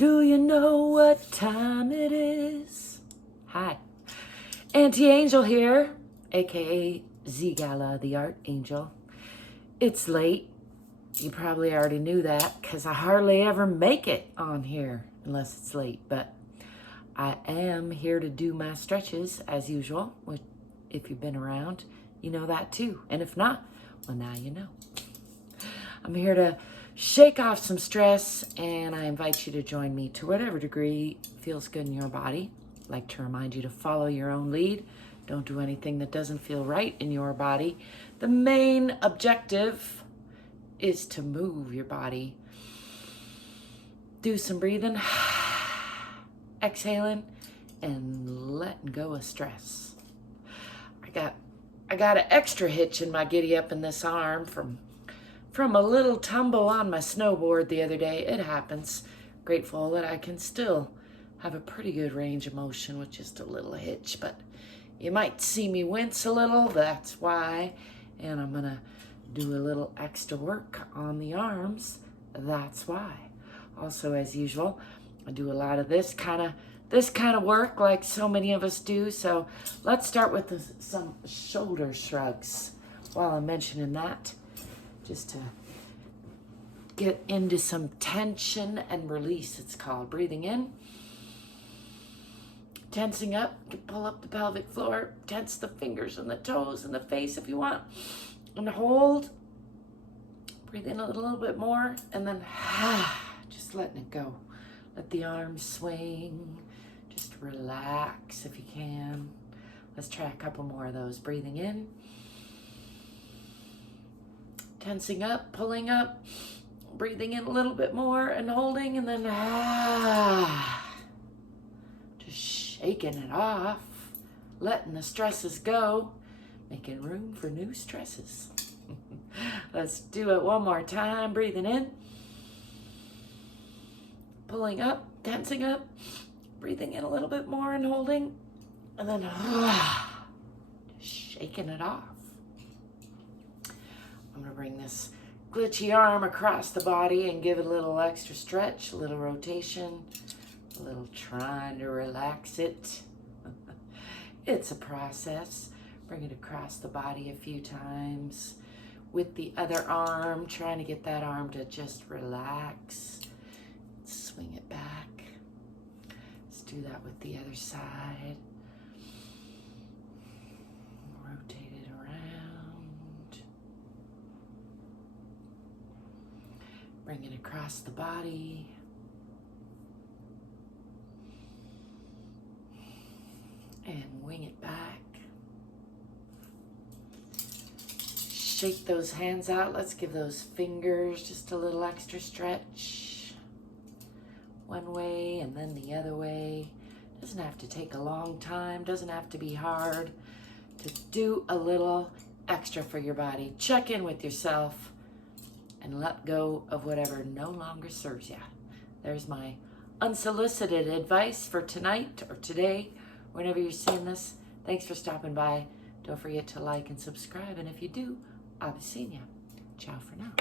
Do you know what time it is? Hi, Auntie Angel here, aka ZGALA, the Art Angel. It's late. You probably already knew that because I hardly ever make it on here unless it's late. But I am here to do my stretches as usual. Which, if you've been around, you know that too. And if not, well, now you know. I'm here to shake off some stress, and I invite you to join me to whatever degree feels good in your body. I'd like to remind you to follow your own lead. Don't do anything that doesn't feel right in your body. The main objective is to move your body. Do some breathing, exhaling, and letting go of stress. I got an extra hitch in my giddy up in this arm from a little tumble on my snowboard the other day. It happens. Grateful that I can still have a pretty good range of motion with just a little hitch, but you might see me wince a little, that's why. And I'm gonna do a little extra work on the arms, that's why. Also, as usual, I do a lot of this kind of work like so many of us do. So let's start with some shoulder shrugs. While I'm mentioning that, just to get into some tension and release, it's called. Breathing in, tensing up, you can pull up the pelvic floor, tense the fingers and the toes and the face if you want, and hold. Breathe in a little bit more, and then just letting it go. Let the arms swing, just relax if you can. Let's try a couple more of those. Breathing in, tensing up, pulling up, breathing in a little bit more and holding, and then just shaking it off, letting the stresses go, making room for new stresses. Let's do it one more time. Breathing in, pulling up, tensing up, breathing in a little bit more and holding, and then shaking it off. I'm gonna bring this glitchy arm across the body and give it a little extra stretch, a little rotation, a little trying to relax it. It's a process. Bring it across the body a few times with the other arm, trying to get that arm to just relax. Swing it back. Let's do that with the other side. Rotate it around. Bring it across the body. And wing it back. Shake those hands out. Let's give those fingers just a little extra stretch. One way and then the other way. Doesn't have to take a long time. Doesn't have to be hard. To do a little extra for your body. Check in with yourself and let go of whatever no longer serves you. There's my unsolicited advice for tonight or today, whenever you're seeing this. Thanks for stopping by. Don't forget to like and subscribe. And if you do, I'll be seeing you. Ciao for now.